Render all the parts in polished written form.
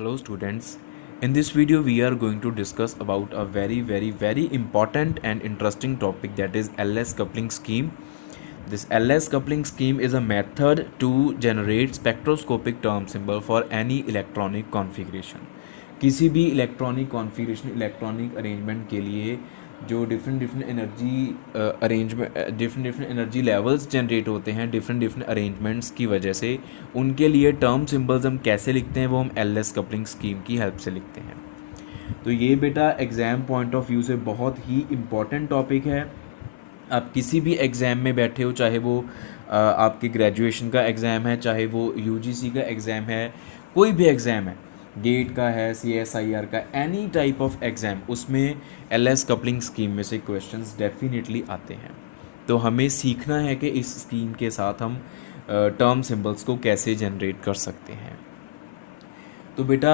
Hello students. In this video we are going to discuss about a very important and interesting topic, that is LS coupling scheme. This LS coupling scheme is a method to generate spectroscopic term symbol for any electronic configuration. किसी भी electronic configuration, electronic arrangement के लिए जो different energy levels generate होते हैं different arrangements की वजह से, उनके लिए टर्म सिंबल्स हम कैसे लिखते हैं वो हम एलएस कपलिंग स्कीम की हेल्प से लिखते हैं. तो ये बेटा एग्ज़ाम पॉइंट ऑफ व्यू से बहुत ही इम्पॉर्टेंट टॉपिक है. आप किसी भी एग्ज़ाम में बैठे हो, चाहे वो आपके ग्रेजुएशन का एग्ज़ाम है, चाहे वो यूजीसी का एग्ज़ाम है, कोई भी एग्ज़ाम है, गेट का है, सीएसआईआर का, एनी टाइप ऑफ एग्ज़ाम, उसमें एलएस कपलिंग स्कीम में से क्वेश्चंस डेफिनेटली आते हैं. तो हमें सीखना है कि इस स्कीम के साथ हम टर्म सिंबल्स को कैसे जनरेट कर सकते हैं. तो बेटा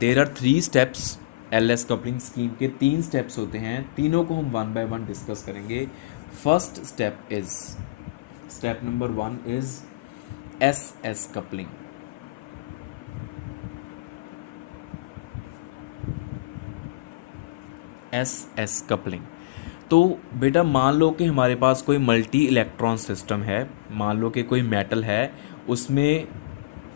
there are 3 steps. LS coupling scheme के 3 स्टेप्स होते हैं, तीनों को हम 1 बाय 1 डिस्कस करेंगे. First step number 1 is S coupling. S coupling. तो बेटा मान लो कि हमारे पास कोई मल्टी इलेक्ट्रॉन सिस्टम है, मान लो कि कोई मेटल है, उसमें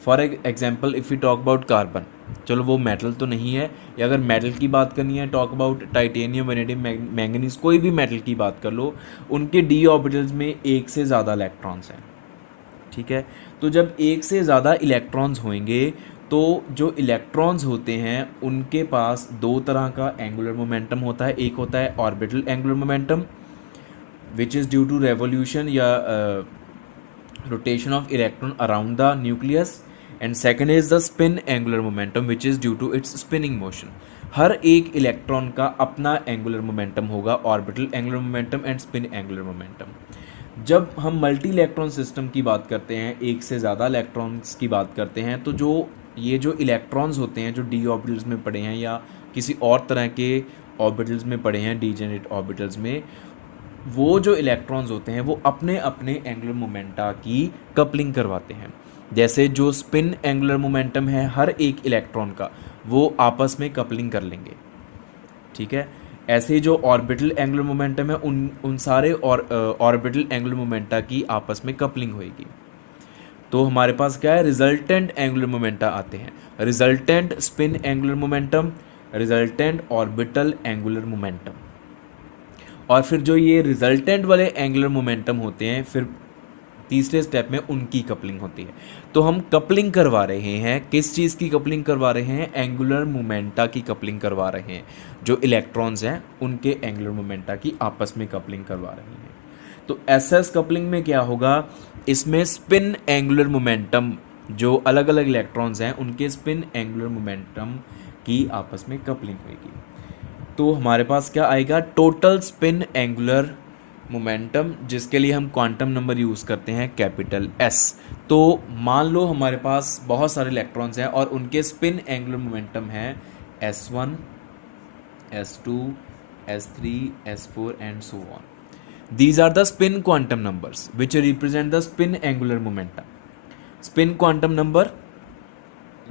for example if you talk about carbon, चलो वो मेटल तो नहीं है, या अगर मेटल की बात करनी है, talk about titanium, vanadium, manganese, कोई भी मेटल की बात कर लो, उनके डी ऑर्बिटल्स में एक से ज़्यादा इलेक्ट्रॉन्स हैं. ठीक है, तो जब एक से ज़्यादा इलेक्ट्रॉन्स होंगे तो जो इलेक्ट्रॉन्स होते हैं उनके पास दो तरह का एंगुलर मोमेंटम होता है. एक होता है orbital angular momentum which is due to revolution या rotation of electron around the nucleus, and second is the spin angular momentum which is due to its spinning motion. हर एक इलेक्ट्रॉन का अपना एंगुलर मोमेंटम होगा, orbital angular momentum and spin angular momentum. जब हम multi electron system की बात करते हैं, एक से ज़्यादा इलेक्ट्रॉन्स की बात करते हैं, तो जो इलेक्ट्रॉन्स होते हैं जो डी ऑर्बिटल्स में पड़े हैं या किसी और तरह के ऑर्बिटल्स में पड़े हैं, डीजेनरेट ऑर्बिटल्स में, वो जो इलेक्ट्रॉन्स होते हैं वो अपने अपने एंगुलर मोमेंटा की कपलिंग करवाते हैं. जैसे जो स्पिन एंगुलर मोमेंटम है हर एक इलेक्ट्रॉन का, वो आपस में कपलिंग कर लेंगे. ठीक है, ऐसे जो ऑर्बिटल एंगुलर मोमेंटम है उन सारे ऑर्बिटल एंगुलर मोमेंटा की आपस में कपलिंग होएगी. तो हमारे पास क्या है, रिजल्टेंट एंगुलर मोमेंटा आते हैं. Resultant spin angular momentum, resultant orbital angular momentum, और फिर जो ये रिजल्टेंट वाले एंगुलर मोमेंटम होते हैं, फिर तीसरे स्टेप में उनकी कपलिंग होती है. तो हम कपलिंग करवा रहे हैं, किस चीज़ की कपलिंग करवा रहे हैं, एंगुलर मोमेंटा की कपलिंग करवा रहे हैं. जो इलेक्ट्रॉन्स हैं उनके एंगुलर मोमेंटा की आपस में कपलिंग करवा रहे हैं. तो एस कपलिंग में क्या होगा, इसमें स्पिन एंगुलर मोमेंटम, जो अलग अलग इलेक्ट्रॉन्स हैं उनके स्पिन एंगुलर मोमेंटम की आपस में कपलिंग होगी. तो हमारे पास क्या आएगा, टोटल स्पिन एंगुलर मोमेंटम, जिसके लिए हम क्वांटम नंबर यूज़ करते हैं कैपिटल एस. तो मान लो हमारे पास बहुत सारे इलेक्ट्रॉन्स हैं और उनके स्पिन एंगुलर मोमेंटम है S1, S2, S3, S4 and so on. These are the spin quantum numbers which represent the spin angular momentum. Spin quantum number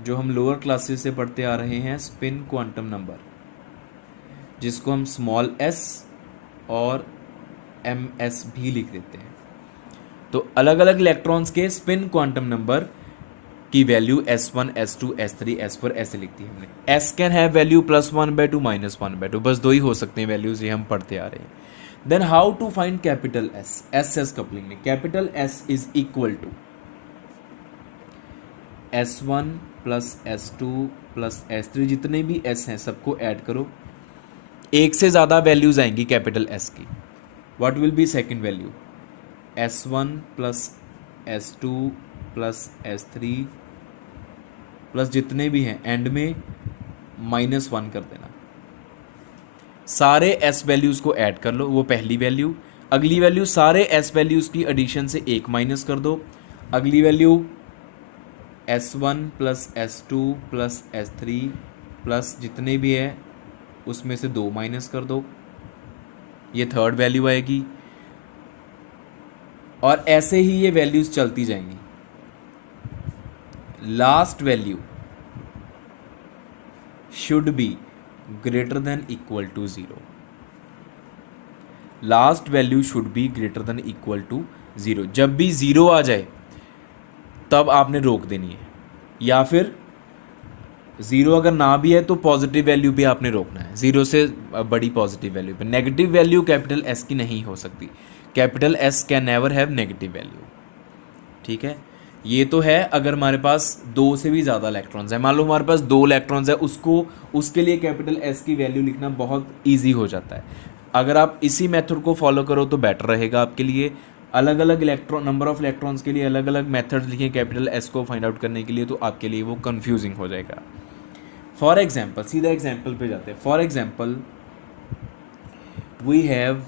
जो हम लोअर क्लासेस से पढ़ते आ रहे हैं, स्पिन क्वांटम नंबर, जिसको हम स्मॉल s और ms भी लिख देते हैं. तो अलग अलग इलेक्ट्रॉन्स के स्पिन क्वांटम नंबर की value S1, S2, S3, S4 ऐसे लिखती है हमने. S कैन हैव वैल्यू +1/2 -1/2, बस दो ही हो सकते हैं वैल्यूज, ये हम पढ़ते आ रहे हैं. Then how to find capital S. S coupling में capital S is equal to S1 + S2 + S3, जितने भी S हैं सबको ऐड करो. एक से ज़्यादा वैल्यूज आएंगी कैपिटल S की. What will be second value, S1 + S2 + S3 plus जितने भी हैं एंड में -1 कर देना. सारे S वैल्यूज़ को ऐड कर लो, वो पहली वैल्यू. अगली वैल्यू सारे S वैल्यूज़ की एडिशन से एक माइनस कर दो. अगली value S1 + S2 + S3 plus जितने भी है उसमें से 2 माइनस कर दो, ये थर्ड वैल्यू आएगी. और ऐसे ही ये वैल्यूज़ चलती जाएंगी. Last value should be greater than equal to 0, last value should be greater than equal to 0। जब भी 0 आ जाए तब आपने रोक देनी है, या फिर 0 अगर ना भी है तो पॉजिटिव वैल्यू भी आपने रोकना है, 0 से बड़ी पॉजिटिव वैल्यू पे। नेगेटिव वैल्यू कैपिटल एस की नहीं हो सकती, capital S can never have negative value. ठीक है, ये तो है अगर हमारे पास 2 से भी ज़्यादा इलेक्ट्रॉन्स है। मान लो हमारे पास 2 इलेक्ट्रॉन्स है, उसके लिए कैपिटल एस की वैल्यू लिखना बहुत ईजी हो जाता है। अगर आप इसी मेथड को फॉलो करो तो बेटर रहेगा आपके लिए। अलग अलग इलेक्ट्रॉन, नंबर ऑफ इलेक्ट्रॉन्स के लिए अलग अलग मेथड्स लिखें कैपिटल एस को फाइंड आउट करने के लिए, तो आपके लिए वो कंफ्यूजिंग हो जाएगा। फॉर एग्जाम्पल, सीधा एग्जाम्पल पे जाते हैं। For example we have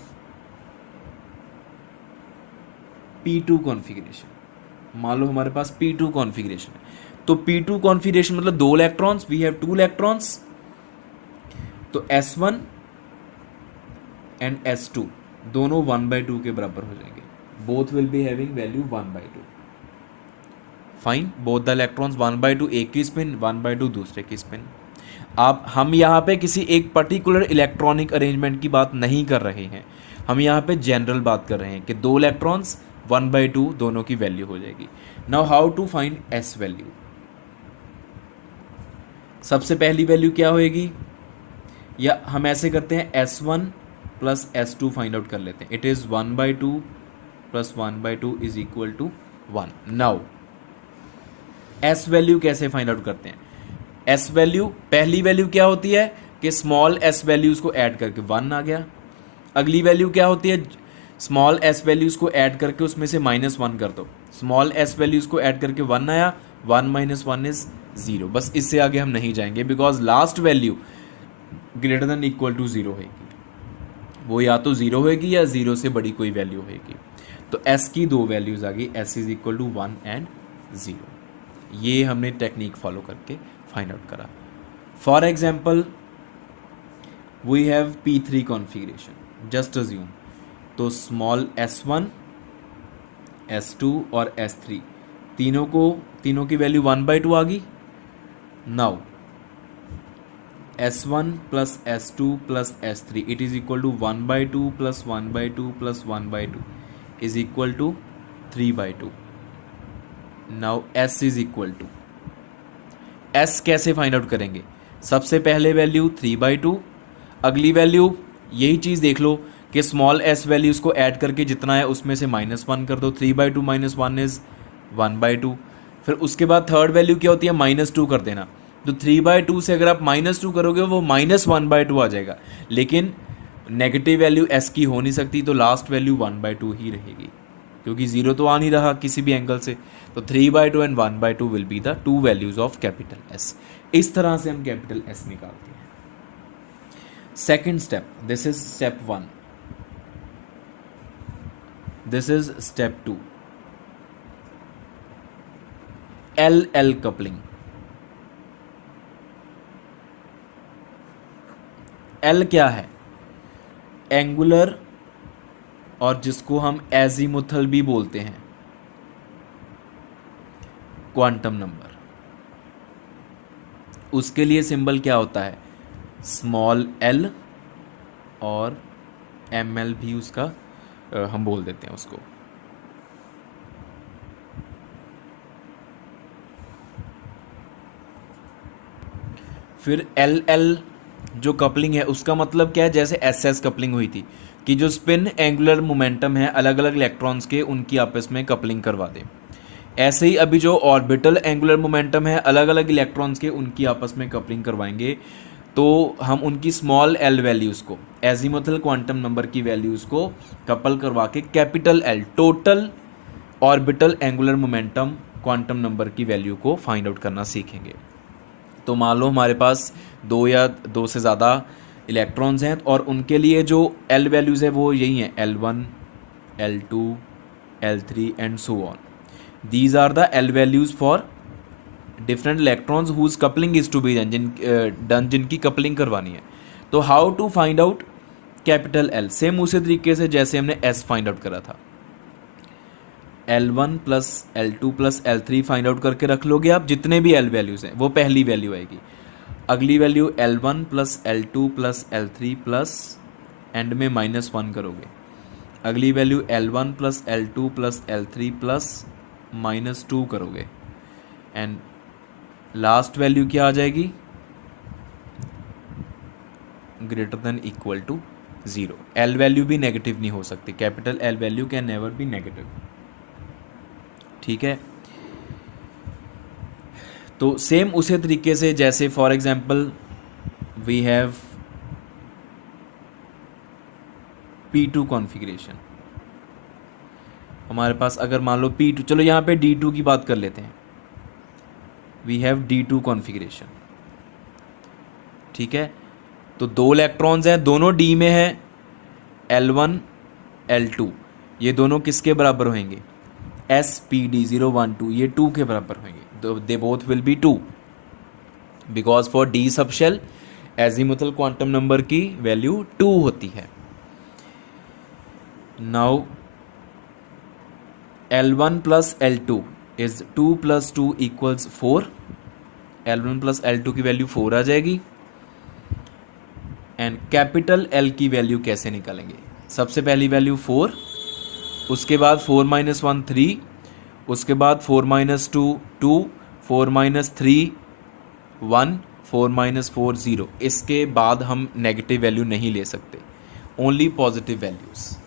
P2 configuration. मान लो हमारे पास P2 कॉन्फ़िगरेशन है, तो P2 कॉन्फ़िगरेशन मतलब 2 इलेक्ट्रॉन्स, वी हैव 2 इलेक्ट्रॉन्स, तो S1 एंड S2 दोनों 1/2 के बराबर हो जाएंगे। Both will be having value 1/2। Fine, both the electrons 1/2, एक की स्पिन, 1/2 दूसरे की स्पिन। हम यहाँ पे किसी एक पर्टिकुलर इलेक्ट्रॉनिक अरेंजमेंट की बात नहीं कर रहे हैं, हम यहाँ पे जनरल बात कर रहे हैं कि 2 इलेक्ट्रॉन्स 1/2 दोनों की वैल्यू हो जाएगी। Now how to find S value. सबसे पहली वैल्यू क्या होएगी, या हम ऐसे करते हैं S1 plus S2 find out कर लेते हैं। It is 1/2 plus 1/2 is equal to 1। Now S value कैसे फाइंड आउट करते हैं। एस वैल्यू, पहली वैल्यू क्या होती है कि स्मॉल एस वैल्यूज़ को ऐड करके 1 आ गया। अगली वैल्यू क्या होती है, स्मॉल एस वैल्यूज़ को ऐड करके उसमें से -1 कर दो। स्मॉल एस वैल्यूज़ को ऐड करके 1 आया, 1 - 1 इज 0। बस इससे आगे हम नहीं जाएंगे, because last value greater than equal to 0 होगी। वो या तो 0 होगी या 0 से बड़ी कोई वैल्यू होगी। तो एस की 2 वैल्यूज़ आ गई, S is equal to 1 and 0। ये हमने टेक्निक फॉलो करके फाइंड आउट करा। For example we have P3 configuration, just assume, तो स्मॉल S1, S2 और S3 तीनों की वैल्यू 1/2 आ गई। Now S1 plus S2 plus S3 it is equal to 1/2 plus 1/2 plus 1/2 is equal to 3/2। Now S is equal to, S कैसे find out करेंगे, सबसे पहले वैल्यू 3/2, अगली वैल्यू यही चीज़ देख लो कि स्मॉल s वैल्यूज़ को ऐड करके जितना है उसमें से -1 कर दो, 3/2 - 1 इज़ 1/2। फिर उसके बाद थर्ड वैल्यू क्या होती है, -2 कर देना। तो 3/2 से अगर आप -2 करोगे वो -1/2 आ जाएगा, लेकिन नेगेटिव वैल्यू s की हो नहीं सकती, तो लास्ट वैल्यू 1/2 ही रहेगी, क्योंकि 0 तो आ नहीं रहा किसी भी एंगल से। तो 3/2 and 1/2 will be the 2 values of capital S। इस तरह से हम कैपिटल S निकालते हैं। Second step, this is step 1, this is step 2, LL coupling. L क्या है, एंगुलर, और जिसको हम एजीमुथल भी बोलते हैं, क्वांटम नंबर। उसके लिए सिंबल क्या होता है, स्मॉल l, और ml भी उसका हम बोल देते हैं उसको। फिर LL जो कपलिंग है उसका मतलब क्या है, जैसे SS कपलिंग हुई थी कि जो स्पिन एंगुलर मोमेंटम है अलग अलग इलेक्ट्रॉन्स के, उनकी आपस में कपलिंग करवा दे। ऐसे ही अभी जो ऑर्बिटल एंगुलर मोमेंटम है अलग अलग इलेक्ट्रॉन्स के, उनकी आपस में कपलिंग करवाएंगे, तो हम उनकी स्मॉल l वैल्यूज़ को, एजीमुथल क्वांटम नंबर की वैल्यूज़ को कपल करवा के capital L, total orbital angular momentum quantum number की वैल्यू को फाइंड आउट करना सीखेंगे। तो मान लो हमारे पास 2 या 2 से ज़्यादा इलेक्ट्रॉन्स हैं, और उनके लिए जो L वैल्यूज़ है वो यही हैं, L1, L2, L3 and so on. These are the L values for different electrons whose coupling is to be done, जिनकी कपलिंग करवानी है। तो how to find out capital L, same उसी तरीके से जैसे हमने S फाइंड आउट करा था। L1 + L2 + L3 find out करके रख लोगे आप, जितने भी L वैल्यूज़ हैं वो पहली वैल्यू आएगी। अगली value L1 plus L2 plus L3 plus and में -1 करोगे। अगली value L1 plus L2 plus L3 plus -2 करोगे एंड लास्ट वैल्यू क्या आ जाएगी, greater than equal to 0। L value भी नेगेटिव नहीं हो सकती, capital L value can never be negative. ठीक है, तो सेम उसी तरीके से जैसे for example we have P2 configuration. हमारे पास अगर मान लो P2, चलो यहाँ पे D2 की बात कर लेते हैं। We have D2 configuration. ठीक है, तो 2 इलेक्ट्रॉन्स हैं, दोनों D में है, L1 L2, ये दोनों किसके बराबर होंगे, SPD 0 1 2, ये 2 के बराबर होंगे। They both will be 2 because for D sub shell azimuthal quantum number की वैल्यू 2 होती है। Now L1 plus L2 is 2 plus 2 equals 4। L1 plus L2 की वैल्यू 4 आ जाएगी एंड कैपिटल L की वैल्यू कैसे निकालेंगे, सबसे पहली वैल्यू 4, उसके बाद 4 - 1 3, उसके बाद 4 - 2 2, 4 - 3 1, 4 - 4 0। इसके बाद हम नेगेटिव वैल्यू नहीं ले सकते, only positive values,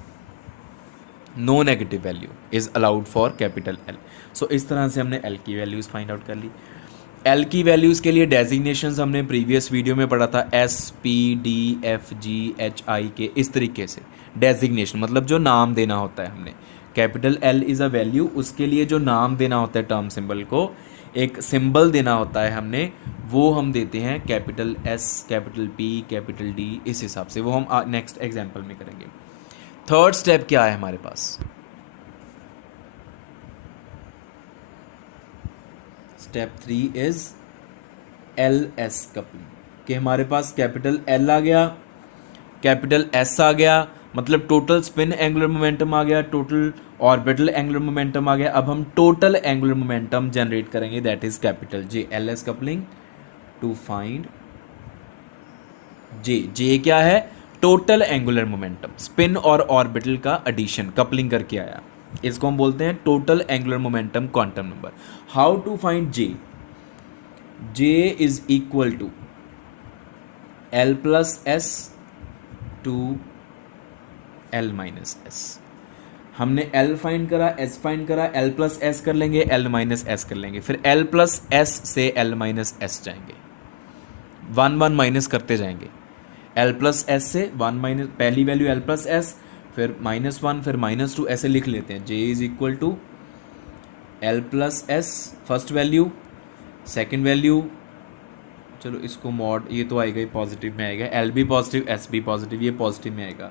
no negative value is allowed for capital L. So इस तरह से हमने एल की वैल्यूज़ फाइंड आउट कर ली। एल की वैल्यूज़ के लिए डेजिग्नेशंस हमने प्रीवियस वीडियो में पढ़ा था, SPDFGHI इस तरीके से डेजिग्नेशन, मतलब जो नाम देना होता है हमने। Capital L is a value, उसके लिए जो नाम देना होता है टर्म सिंबल को, एक सिंबल देना होता है हमने, वो हम देते हैं capital S, capital P, capital D, इस हिसाब से। वो हम नेक्स्ट एग्जाम्पल में करेंगे। थर्ड स्टेप क्या है हमारे पास, स्टेप 3 इज LS कपलिंग, कि हमारे पास कैपिटल L आ गया, कैपिटल S आ गया, मतलब टोटल स्पिन एंगुलर मोमेंटम आ गया, टोटल ऑर्बिटल एंगुलर मोमेंटम आ गया। अब हम टोटल एंगुलर मोमेंटम जनरेट करेंगे, that is capital J। LS coupling to find J। J क्या है, टोटल एंगुलर मोमेंटम, स्पिन और ऑर्बिटल का एडिशन कपलिंग करके आया, इसको हम बोलते हैं total angular momentum quantum number. How to find J? J is equal to L plus S to L minus S। हमने L फाइंड करा, S फाइंड करा, L प्लस S कर लेंगे, L माइनस S कर लेंगे, फिर L प्लस S से L minus S जाएंगे, 1 1 माइनस करते जाएंगे। L प्लस S से 1 माइनस, पहली वैल्यू L प्लस S, फिर -1, फिर -2, ऐसे लिख लेते हैं। J is equal to L plus S first value, second value, चलो इसको मॉड, ये तो आएगा ही पॉजिटिव में आएगा, L भी पॉजिटिव S भी पॉजिटिव, ये पॉजिटिव में आएगा।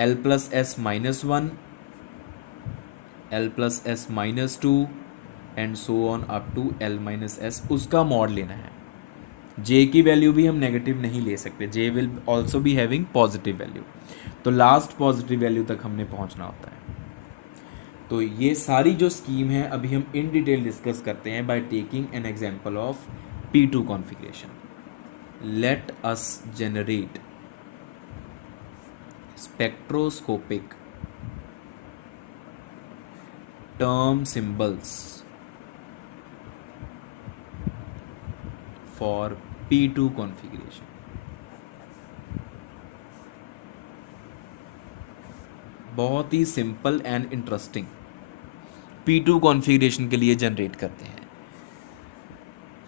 L plus S -1, L plus S -2 and so on up to L minus S, उसका मॉड लेना है। J की वैल्यू भी हम नेगेटिव नहीं ले सकते, J will also be having positive value, तो लास्ट पॉजिटिव वैल्यू तक हमने पहुंचना होता है। तो ये सारी जो स्कीम है अभी हम इन डिटेल डिस्कस करते हैं by taking an example of P2 configuration. Let us generate spectroscopic term symbols for P2 configuration. बहुत ही simple and interesting P2 configuration के लिए जनरेट करते हैं।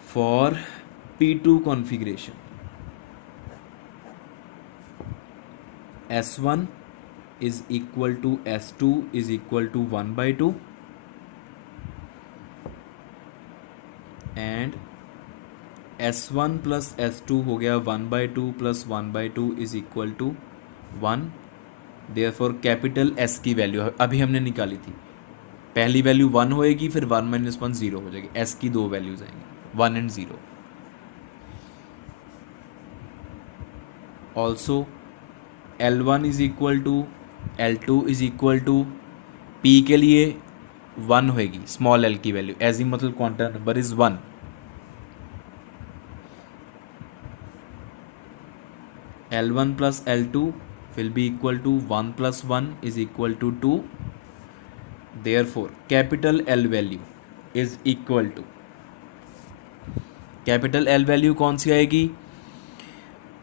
For P2 configuration S1 is equal to S2 is equal to 1/2 and S1 plus S2 हो गया 1/2 plus 1/2 is equal to 1। Therefore capital S की value अभी हमने निकाली थी, पहली वैल्यू 1 होएगी, फिर 1 - 1 0 हो जाएगी। S की 2 वैल्यूज आएंगी, 1 and 0। Also L1 is equal to L2 is equal to P के लिए 1 होएगी, स्मॉल l की value, azimuthal quantum number is 1। L1 plus L2 will be equal to 1 plus 1 is equal to 2. Therefore capital L value is equal to, capital L value कौन सी आएगी,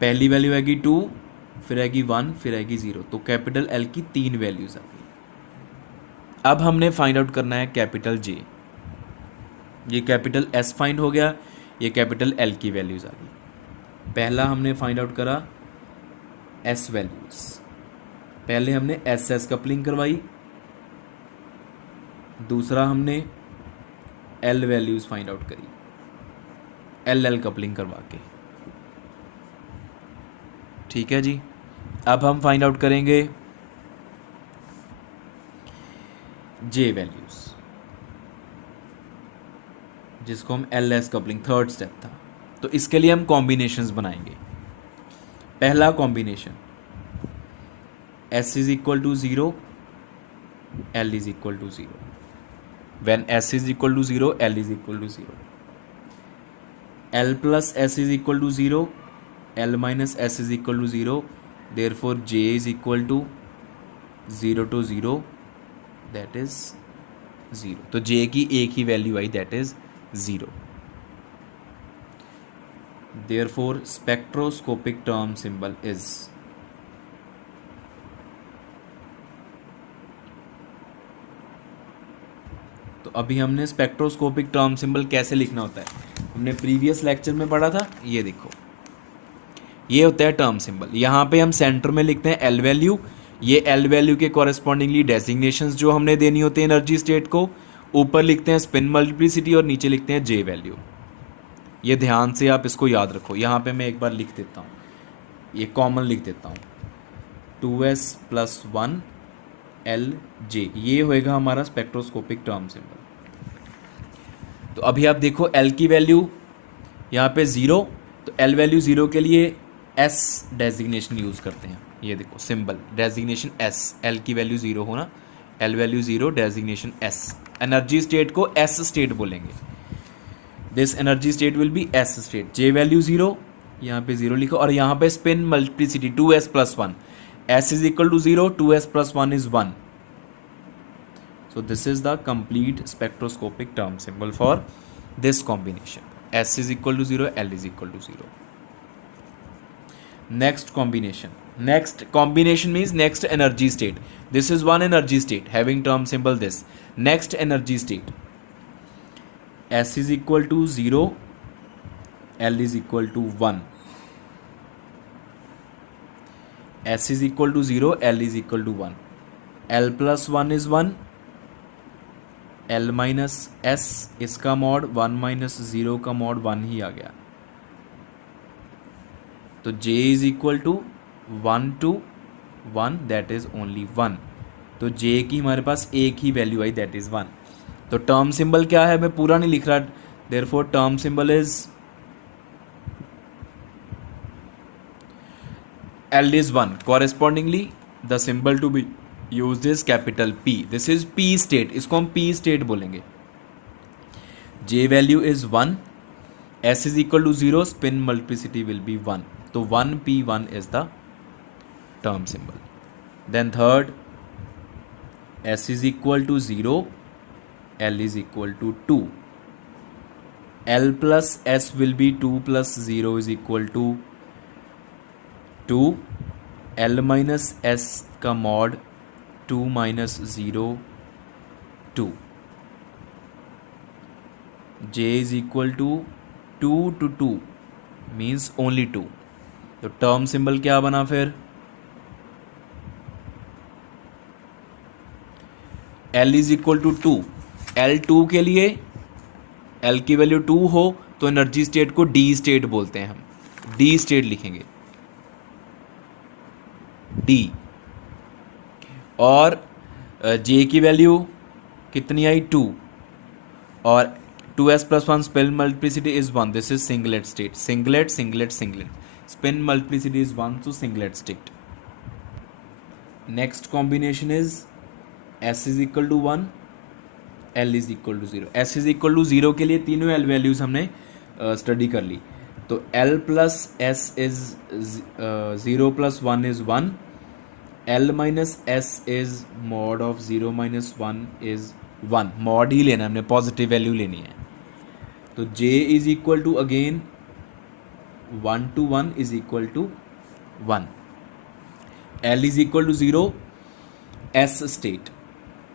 पहली value आएगी 2, फिर आएगी 1, फिर आएगी 0. तो कैपिटल एल की 3 वैल्यूज आ गई. अब हमने फाइंड आउट करना है कैपिटल जे. ये कैपिटल एस फाइंड हो गया, ये कैपिटल एल की वैल्यूज आ गई. पहला हमने फाइंड आउट करा एस वैल्यूज. पहले हमने एस एस कपलिंग करवाई, दूसरा हमने एल वैल्यूज फाइंड आउट करी एल एल कपलिंग करवा के. ठीक है जी. अब हम फाइंड आउट करेंगे जे वैल्यूज, जिसको हम L S coupling third step था. तो इसके लिए हम कॉम्बिनेशंस बनाएंगे. पहला combination S is equal to 0, L is equal to 0. When S is equal to 0, L is equal to 0. L plus S is equal to 0, L minus S is equal to 0, therefore J is equal to 0 to 0, that is 0. तो J की एक ही value I, that is 0. Therefore spectroscopic term symbol is तो अभी हमने spectroscopic term symbol कैसे लिखना होता है हमने प्रीवियस लेक्चर में पढ़ा था. ये देखो, ये होता है टर्म सिंबल. यहाँ पे हम सेंटर में लिखते हैं एल वैल्यू. ये एल वैल्यू के कॉरेस्पॉन्डिंगली डेजिग्नेशंस जो हमने देनी होती है एनर्जी स्टेट को, ऊपर लिखते हैं स्पिन मल्टीप्लिसिटी और नीचे लिखते हैं जे वैल्यू. ये ध्यान से आप इसको याद रखो. यहाँ पे मैं एक बार लिख देता हूँ, ये कॉमन लिख देता हूँ, 2s plus 1 एल जे. ये होएगा हमारा स्पेक्ट्रोस्कोपिक टर्म सिंबल. तो अभी आप देखो एल की वैल्यू यहाँ पे 0, तो एल वैल्यू 0 के लिए एस डेजिग्नेशन यूज़ करते हैं. ये देखो सिंबल डेजिग्नेशन एस. एल की वैल्यू 0 हो ना, L value 0 designation S. Energy state को एस स्टेट बोलेंगे. This energy state will be S state. J value 0, यहाँ पे 0 लिखो. और यहाँ पे spin multiplicity 2s plus 1. S is equal to 0, 2s plus 1 is 1. So this is the complete spectroscopic term symbol for this combination. S is equal to 0, L is equal to 0. Next combination. Next combination means next energy state. This is one energy state having term symbol this. Next energy state. S is equal to 0, L is equal to 1. S is equal to 0, L is equal to 1. L plus 1 is 1. L minus S इसका mod 1 minus 0 का mod 1 ही आ गया. तो J is equal to 1 to 1, that is only 1. तो J की हमारे पास एक ही value I, that is 1. तो term symbol क्या है, मैं पूरा नहीं लिख रहा. therefore term symbol is L is 1. Correspondingly the symbol to be used is capital P. This is P state. इसको हम P state बोलेंगे. J value is 1. S is equal to 0. Spin multiplicity will be 1. तो 1P1 is the term symbol. Then third, S is equal to 0. L is equal to 2. L plus S will be 2 plus 0 is equal to 2. L minus S का mod 2 minus 0 2. J is equal to 2 to 2 means only 2. तो term symbol क्या बना फिर, L is equal to 2. L2 के लिए L की value 2 हो तो एनर्जी स्टेट को D स्टेट बोलते हैं. हम D स्टेट लिखेंगे, D. और J की वैल्यू कितनी आई, 2. और 2s plus 1 spin multiplicity is 1. This is singlet state. Singlet, singlet, singlet. Spin multiplicity is 1, so singlet state. Next combination is S is equal to 1, L is equal to 0. S is equal to 0 के लिए तीनों L values हमने study कर ली. तो L plus S is 0 plus 1 is 1, L minus S is mod of 0 minus 1 is 1. Mod ही लेना है हमने, पॉजिटिव वैल्यू लेनी है. तो J is equal to again 1 to 1 is equal to 1. L is equal to 0. S state.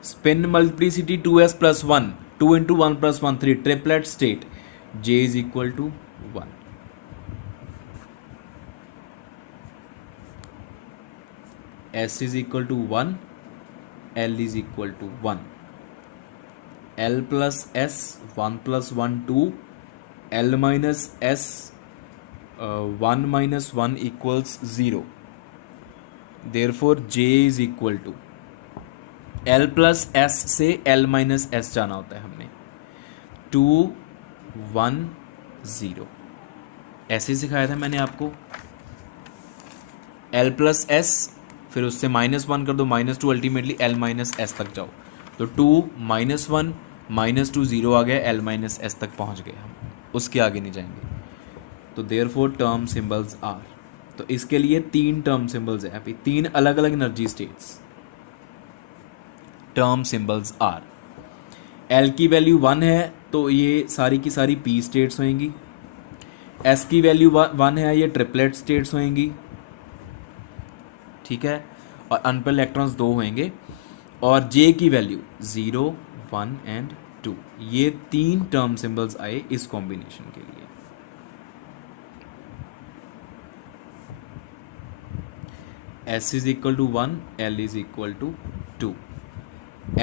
Spin multiplicity 2s plus 1. 2 into 1 plus 1, 3. Triplet state. J is equal to 1. S is equal to 1. L is equal to 1. L plus S, 1 plus 1, 2. L minus S, 1 minus 1 equals 0. Therefore J is equal to L plus S से L minus S जाना होता है हमने, 2 1 0. ऐसे सिखाया था मैंने आपको. L plus S, फिर उससे -1 कर दो, -2, अल्टीमेटली L minus S तक जाओ. तो 2 -1 -2 0 आ गया, L minus S तक पहुंच गए हम, उसके आगे नहीं जाएंगे. तो देयरफॉर टर्म सिंबल्स आर. तो इसके लिए 3 टर्म सिंबल्स है अभी, 3 अलग अलग energy states. Term symbols are. L की वैल्यू 1 है तो ये सारी की सारी पी स्टेट्स होंगी. एस की वैल्यू 1 है, ये ट्रिपलेट स्टेट्स होंगी. ठीक है. और अनपेयर्ड इलेक्ट्रॉन्स 2 होंगे. और जे की वैल्यू 0 1 एंड 2. ये 3 टर्म सिंबल्स आए इस कॉम्बिनेशन के लिए. S is equal to 1, L is equal to 2.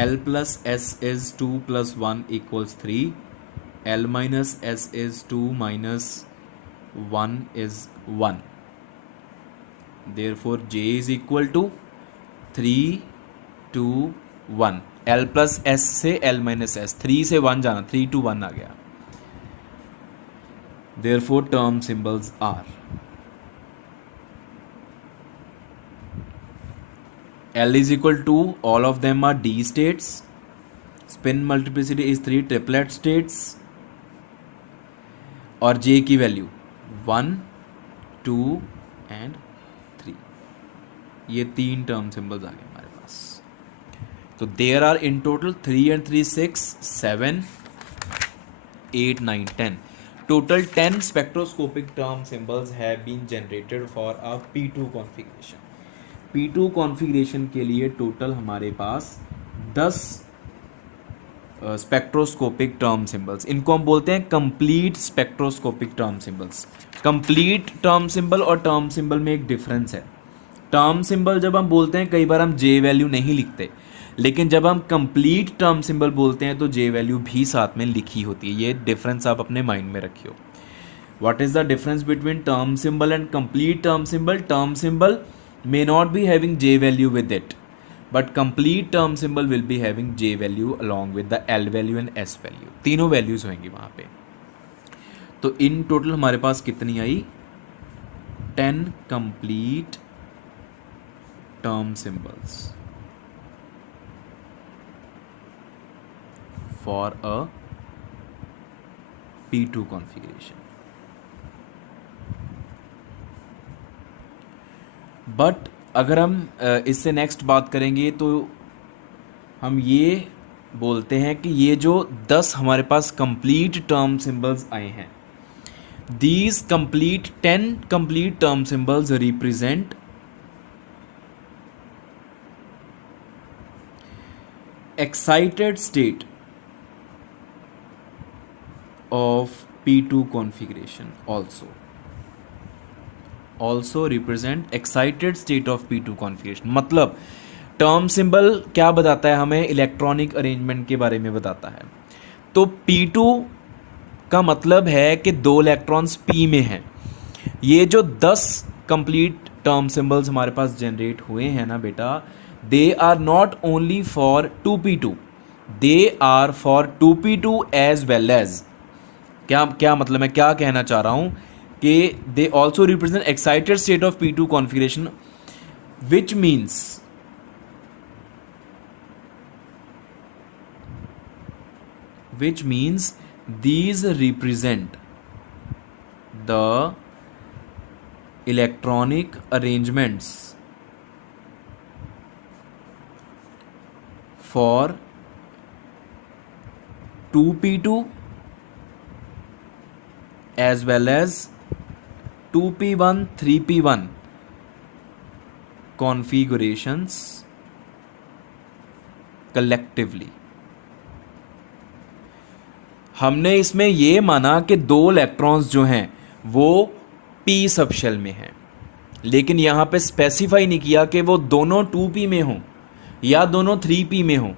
L plus S is 2 plus 1 equals 3. L minus S is 2 minus 1 is 1. Therefore J is equal to 3 2 1. L plus S से L minus S, 3 से 1 जाना, 3 to 1 आ गया. Therefore term symbols are L is equal to, all of them are D states. Spin multiplicity is 3 triplet states. और J की value 1 2 and 3. ये 3 term symbols आ गए हमारे पास. तो there are in total 3 and 3 6 7 8 9 10. Total 10 spectroscopic term symbols have been generated for a P2 configuration. P2 configuration के लिए total हमारे पास 10 स्पेक्ट्रोस्कोपिक टर्म सिंबल्स. इनको हम बोलते हैं complete spectroscopic term symbols. Complete term symbol और टर्म सिंबल में एक डिफरेंस है. टर्म सिंबल जब हम बोलते हैं कई बार हम जे वैल्यू नहीं लिखते, लेकिन जब हम कंप्लीट टर्म सिंबल बोलते हैं तो जे वैल्यू भी साथ में लिखी होती है. ये डिफरेंस आप अपने माइंड में रखियो. What is the difference between term symbol and complete term symbol? Term symbol may not be having J value with it, but complete term symbol will be having J value along with the L value and S value. तीनों values होंगी वहां पे. तो in total हमारे पास कितनी आई? 10 complete term symbols for a P2 configuration. But अगर हम इससे नेक्स्ट बात करेंगे तो हम ये बोलते हैं कि ये जो 10 हमारे पास कंप्लीट टर्म सिंबल्स आए हैं, these complete 10 complete term symbols represent excited state of P2 configuration also represent excited state of P2 configuration. मतलब टर्म सिंबल क्या बताता है हमें? इलेक्ट्रॉनिक अरेंजमेंट के बारे में बताता है. तो P2 का मतलब है कि 2 इलेक्ट्रॉन्स P में हैं. ये जो 10 कंप्लीट टर्म सिंबल्स हमारे पास जनरेट हुए हैं ना बेटा, they are not only for 2p2, they are for 2p2 as well as. क्या मतलब, मैं क्या कहना चाह रहा हूं कि they also represent excited state of P2 configuration, which means these represent the electronic arrangements for 2p2 as well as 2p1 3p1 configurations collectively. हमने इसमें ये माना कि दो इलेक्ट्रॉन्स जो हैं वो p सबशेल में हैं, लेकिन यहाँ पे स्पेसिफाई नहीं किया कि वो दोनों 2p में हों या दोनों 3p में हों.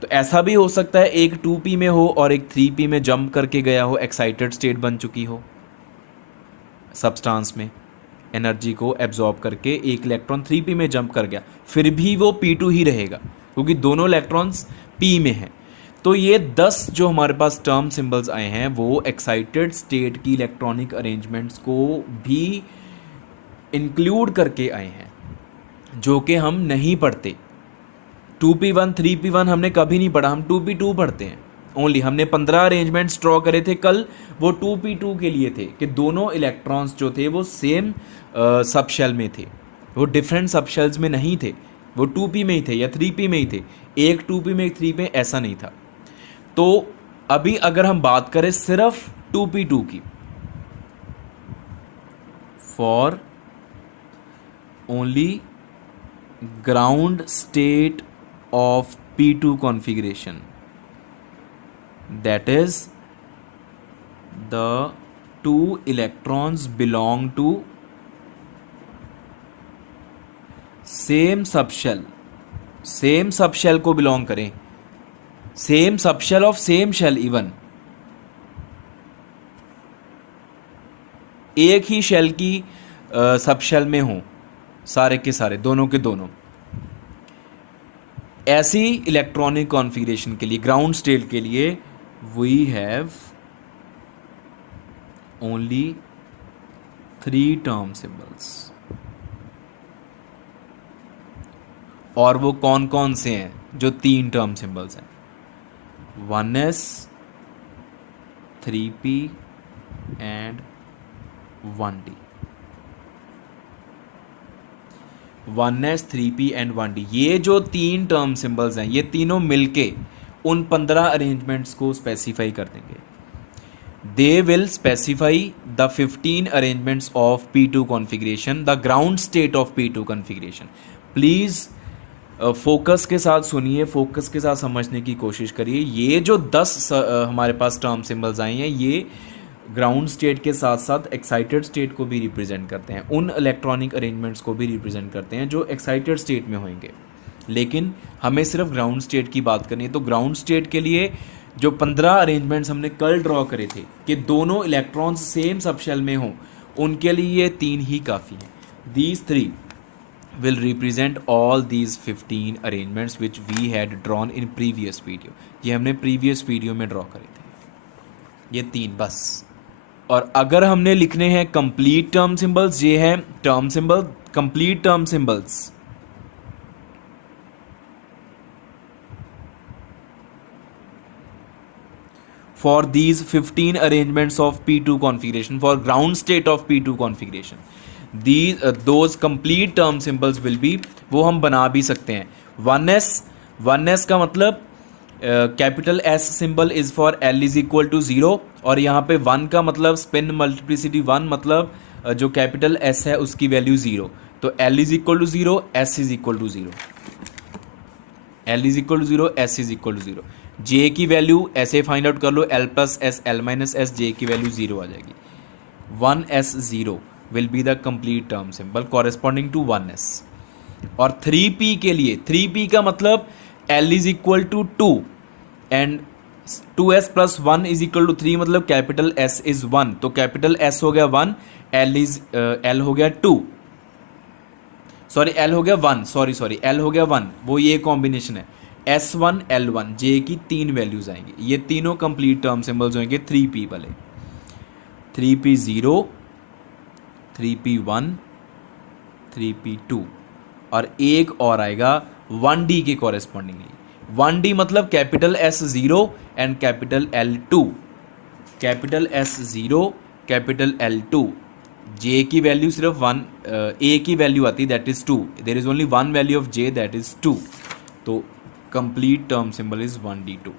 तो ऐसा भी हो सकता है एक 2p में हो और एक 3p में जंप करके गया हो, एक्साइटेड स्टेट बन चुकी हो, सब्सटेंस में एनर्जी को एब्जॉर्ब करके एक इलेक्ट्रॉन 3p में जंप कर गया, फिर भी वो p2 ही रहेगा क्योंकि दोनों इलेक्ट्रॉन्स p में हैं. तो ये 10 जो हमारे पास टर्म सिंबल्स आए हैं वो एक्साइटेड स्टेट की इलेक्ट्रॉनिक अरेंजमेंट्स को भी इंक्लूड करके आए हैं, जो कि हम नहीं पढ़ते. 2p1 3p1 हमने कभी नहीं पढ़ा, हम 2p2 पढ़ते हैं ओनली. हमने 15 अरेंजमेंट्स ड्रॉ करे थे कल, वो 2p2 के लिए थे कि दोनों इलेक्ट्रॉन्स जो थे वो सेम सबशेल में थे, वो डिफरेंट सबशेल्स में नहीं थे, वो 2p में ही थे या 3p में ही थे. एक 2p में एक 3p में ऐसा नहीं था. तो अभी अगर हम बात करें सिर्फ 2p2 की, for only ground state of p2 configuration, that is the two electrons belong to same subshell को belong करें, same subshell of same shell, even एक ही शेल की सबशेल में हों सारे के सारे, दोनों के दोनों. ऐसी इलेक्ट्रॉनिक कॉन्फ़िगरेशन के लिए, ग्राउंड स्टेट के लिए, we have only 3 term symbols. और वो कौन कौन से हैं जो 3 टर्म सिंबल्स हैं? 1s 3p and 1d. 1s 3p and 1d, ये जो 3 टर्म सिंबल्स हैं ये तीनों मिलके उन 15 अरेंजमेंट्स को स्पेसिफाई कर देंगे. They will specify the 15 arrangements of p2 configuration, the ground state of p2 configuration. Please focus के साथ सुनिए, फोकस के साथ समझने की कोशिश करिए. ये जो 10 हमारे पास टर्म सिंबल्स आए हैं ये ग्राउंड स्टेट के साथ साथ एक्साइटेड स्टेट को भी रिप्रेजेंट करते हैं, उन इलेक्ट्रॉनिक अरेंजमेंट्स को भी रिप्रेजेंट करते हैं जो एक्साइटेड स्टेट में होंगे. लेकिन हमें सिर्फ ग्राउंड स्टेट की बात करनी है. तो ग्राउंड स्टेट के लिए जो 15 अरेंजमेंट्स हमने कल ड्रॉ करे थे कि दोनों इलेक्ट्रॉन्स सेम सबशेल में हों, उनके लिए ये 3 ही काफ़ी हैं. These 3 will represent all these 15 arrangements which we had drawn in previous video. ये हमने previous video में ड्रॉ करे थे, ये 3 बस. और अगर हमने लिखने हैं कंप्लीट टर्म सिंबल्स, ये हैं term symbol, complete term symbols. For these 15 arrangements of P2 configuration, for ground state of P2 configuration, those complete term symbols will be, वो हम बना भी सकते हैं. 1s का मतलब capital S symbol is for L is equal to 0, और यहाँ पे 1 का मतलब स्पिन मल्टीप्लिसिटी 1, मतलब जो कैपिटल S है उसकी वैल्यू 0. तो L is equal to 0, S is equal to 0, L is equal to 0, S is equal to 0. J की वैल्यू ऐसे फाइंड आउट कर लो, L plus S, L minus S, J की वैल्यू 0 आ जाएगी. 1s0 will be the complete term symbol corresponding to 1s. और 3p के लिए, 3p का मतलब L is equal to 2 and 2s plus 1 is equal to 3, मतलब कैपिटल S is 1. तो कैपिटल S हो गया 1, L हो गया 2, सॉरी L हो गया 1, सॉरी L हो गया 1. वो ये कॉम्बिनेशन है S1 L1, J की 3 वैल्यूज आएंगी. ये तीनों कंप्लीट टर्म सिंबल्स होंगे 3p वाले. 3p0, 3p1, 3p2, और एक और आएगा 1d के कॉरेस्पॉन्डिंगली. 1d मतलब capital S0 and capital L2, capital S0 capital L2, J की वैल्यू सिर्फ वन, A की वैल्यू आती है that is 2, there is only one value of J that is 2, तो complete term symbol is 1D2।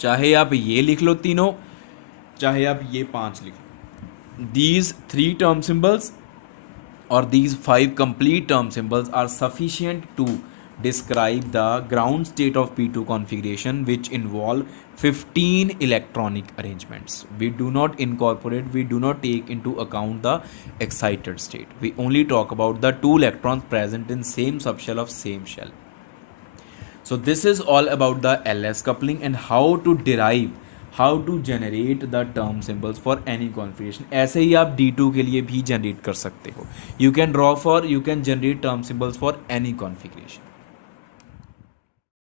चाहे आप ये लिख लो तीनों, चाहे आप ये 5 लिख लो, these 3 term symbols or these 5 complete term symbols are sufficient to describe the ground state of P2 configuration, which involve 15 electronic arrangements. We do not incorporate, we do not take into account the excited state. We only talk about the 2 electrons present in same subshell of same shell. So this is all about the LS coupling and how to derive, how to generate the term symbols for any configuration. ऐसे ही आप D2 के लिए भी generate कर सकते हो. You can draw for, you can generate term symbols for any configuration.